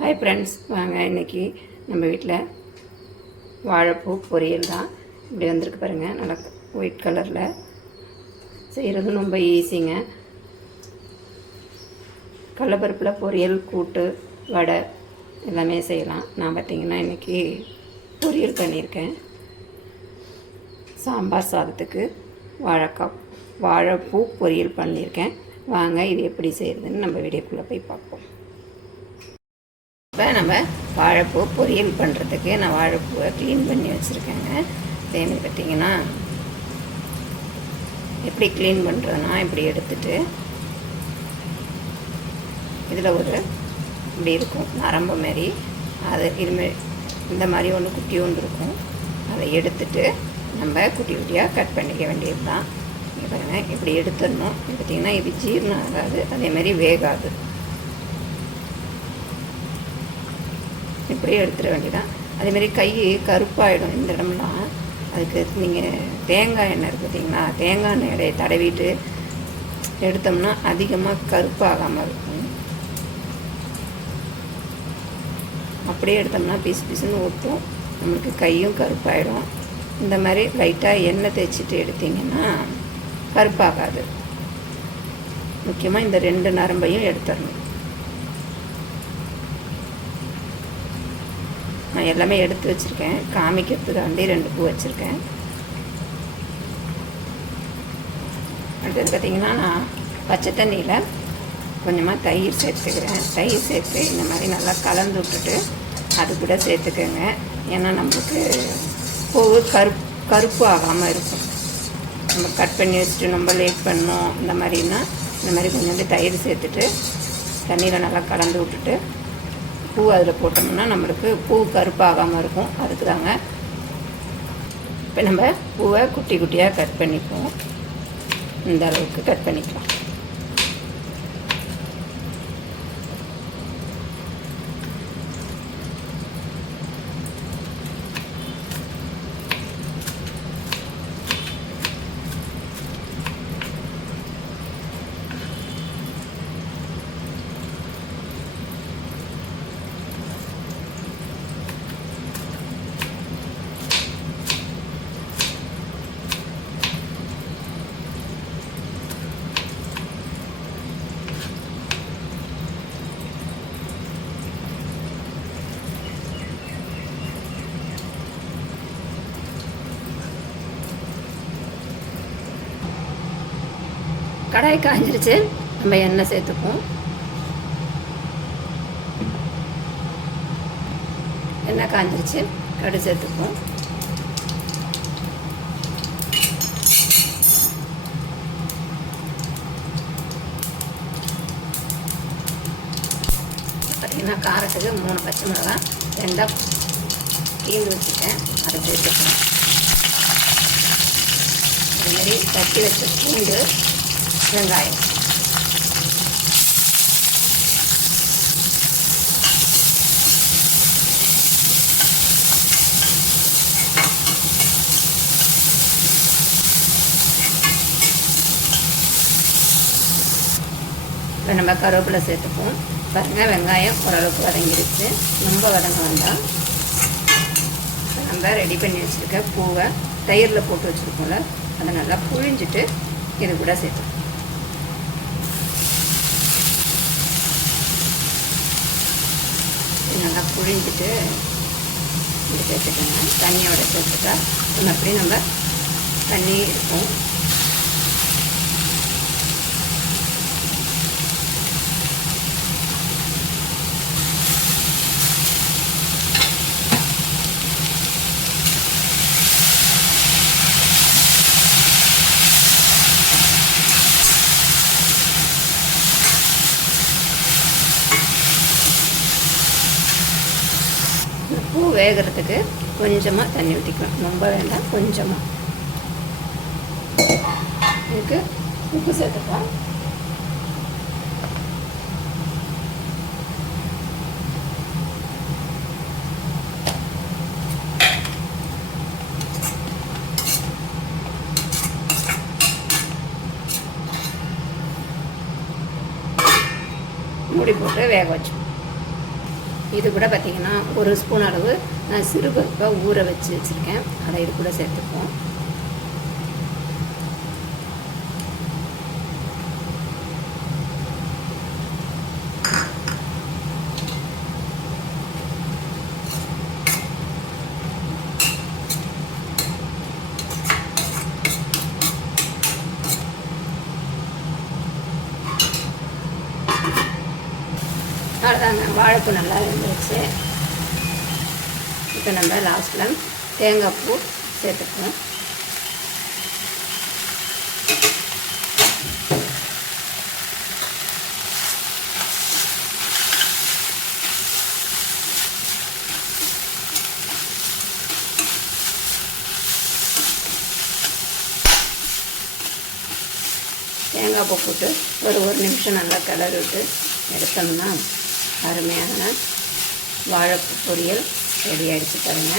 Hi friends, வாங்க இன்றைக்கி நம்ம வீட்டில் வாழைப்பூ பொரியல் தான். இப்படி வந்திருக்கு பாருங்கள், நல்லா ஒயிட் கலரில். செய்கிறது ரொம்ப ஈஸிங்க. கடலைப்பருப்பில் பொரியல், கூட்டு, வடை எல்லாமே செய்யலாம். நான் பார்த்திங்கன்னா இன்றைக்கி பொரியல் பண்ணியிருக்கேன். சாம்பார் சாதத்துக்கு வாழைப்பூ பொரியல் பண்ணியிருக்கேன். வாங்க இது எப்படி செய்கிறதுன்னு நம்ம வீடியோக்குள்ளே போய் பார்ப்போம். இப்போ நம்ம வாழைப்பூ பொரியல் பண்ணுறதுக்கு நான் வாழைப்பூவை க்ளீன் பண்ணி வச்சுருக்கேங்க. அதேமாதிரி பார்த்திங்கன்னா எப்படி க்ளீன் பண்ணுறதுனா, இப்படி எடுத்துட்டு இதில் ஒரு இப்படி இருக்கும் நரம்பு மாரி, அது இதுமாரி இந்த மாதிரி ஒன்று குட்டி ஒன்று இருக்கும். அதை எடுத்துட்டு நம்ம குட்டி குட்டியாக கட் பண்ணிக்க வேண்டியது தான். பாருங்கள், இப்படி எடுத்துடணும். பார்த்திங்கன்னா இது ஜீரணம் ஆகாது, அதேமாதிரி வேகாது. இப்படியே எடுத்துட வேண்டியதான். அதேமாரி கை கருப்பாயிடும் இந்த இடம்லாம். அதுக்கு நீங்கள் தேங்காய் எண்ணெய் இருக்குது பார்த்திங்களா, தேங்காய் எண்ணெயை தடவிட்டு எடுத்தோம்னா அதிகமாக கருப்பாகாமல் இருக்கும். அப்படியே எடுத்தோம்னா பீஸ் பீஸுன்னு ஒட்டும், நம்மளுக்கு கையும் கருப்பாயிடும். இந்த மாதிரி லைட்டாக எண்ணெய் தேய்ச்சிட்டு எடுத்திங்கன்னா கருப்பாகாது. முக்கியமாக இந்த 2 நரம்பையும் எடுத்துடணும். நான் எல்லாமே எடுத்து வச்சுருக்கேன், காமிக்கிறதுக்காண்டி 2 பூ வச்சுருக்கேன். அடுத்தது பார்த்திங்கன்னா நான் பச்சை தண்ணியில் கொஞ்சமாக தயிர் சேர்த்துக்கிறேன். தயிர் சேர்த்து இந்த மாதிரி நல்லா கலந்து விட்டுட்டு அது கூட சேர்த்துக்கோங்க. ஏன்னா நம்மளுக்கு பூ கருப்பு ஆகாமல் இருக்கும். நம்ம கட் பண்ணி வச்சுட்டு நம்ம லேட் பண்ணோம் இந்த மாதிரின்னா, இந்த மாதிரி கொஞ்சோண்டு தயிர் சேர்த்துட்டு தண்ணியில் நல்லா கலந்து விட்டுட்டு பூ அதில் போட்டோம்னா நம்மளுக்கு பூ கருப்பாகாமல் இருக்கும். அதுக்கு தாங்க. இப்போ நம்ம பூவை குட்டி குட்டியாக கட் பண்ணிப்போம். இந்த அளவுக்கு கட் பண்ணிக்கலாம். கடாய் காய்ஞ்சிருச்சு, நம்ம எண்ணெய் சேர்த்துப்போம். எண்ணெய் காய்ஞ்சிருச்சு, கடுகு சேர்த்துப்போம். பார்த்திங்கன்னா காரத்துக்கு 3 பச்சை மிளகாய் 2 கீந்து வச்சுட்டேன், அதை சேர்த்துப்போம். அதுமாரி தட்டி வச்ச பூண்டு, வெங்காயம், இப்போ நம்ம கருவேப்பிலை சேர்த்துப்போம். பாருங்கள், வெங்காயம் ஓரளவுக்கு வதங்கிடுச்சு, ரொம்ப வதங்க வேண்டாம். நம்ம ரெடி பண்ணி வச்சுருக்க பூவை தயிரில் போட்டு வச்சுருக்கோம்ல, அதை நல்லா புழிஞ்சிட்டு இது கூட சேர்த்துப்போம். நல்லா புழிஞ்சிட்டு இப்படி சேர்த்துக்கோங்க. தண்ணியோட சேர்த்துட்டா அப்படி நம்ம தண்ணி இருக்கும். பூ வேகிறதுக்கு கொஞ்சமாக தண்ணி ஊற்றிக்கலாம், ரொம்ப வேண்டாம், கொஞ்சமாக. இதுக்கு உப்பு சேர்த்துக்கலாம். மூடி போட்டு வேக வச்சு இது கூட பார்த்திங்கன்னா 1 ஸ்பூன் அளவு நான் சிறுபருப்பை ஊற வச்சு வச்சுருக்கேன். அதை இது கூட சேர்த்துப்போம். அவ்வளோதாங்க, வாழைப்பூ நல்லா இருந்துச்சு. இப்போ நம்ம லாஸ்ட்டில் தேங்காய் பூ சேர்த்துப்போம். தேங்காய் பூ போட்டு ஒரு நிமிஷம் நல்லா கிளறி விட்டு எடுத்தோம்னா அருமையான வாழைப்பூ பொரியல் ரெடி ஆகிடுச்சு பாருங்க.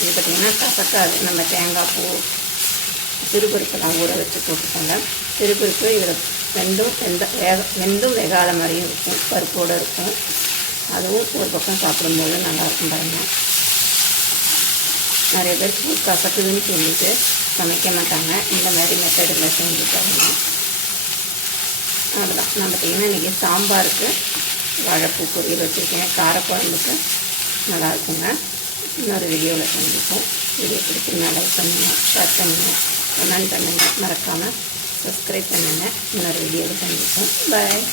இது பார்த்திங்கன்னா கசக்காது. நம்ம தேங்காய் பூ சிறுபருப்பெல்லாம் ஊற வச்சு போட்டுக்கோங்க. சிறுபருப்பு இதில் வெந்தும் வெகாத மாதிரியும் இருக்கும், பருப்போடு இருக்கும். அதுவும் ஒரு பக்கம் சாப்பிடும்போது நல்லாயிருக்கும் பாருங்க. நிறைய பேர் பூ கசக்குதுன்னு சொல்லிட்டு சமைக்க மாட்டாங்க. இந்த மாதிரி மெத்தடில் செஞ்சு பாருங்க. அவ்வளோதான். நான் பார்த்திங்கன்னா இன்றைக்கி சாம்பாருக்கு வாழைப்பூ பொரியல் வச்சுருக்கேன். காரக்குழம்புக்கு நல்லா இருக்குங்க. இன்னொரு வீடியோவில் சந்திப்போம். வீடியோ பிடிச்சிருந்தா லைக் பண்ணுங்கள், ஷேர் பண்ணுங்கள், கமெண்ட் பண்ணுங்கள், மறக்காமல் சப்ஸ்கிரைப் பண்ணுங்கள். இன்னொரு வீடியோவில் சந்திப்போம். பாய்.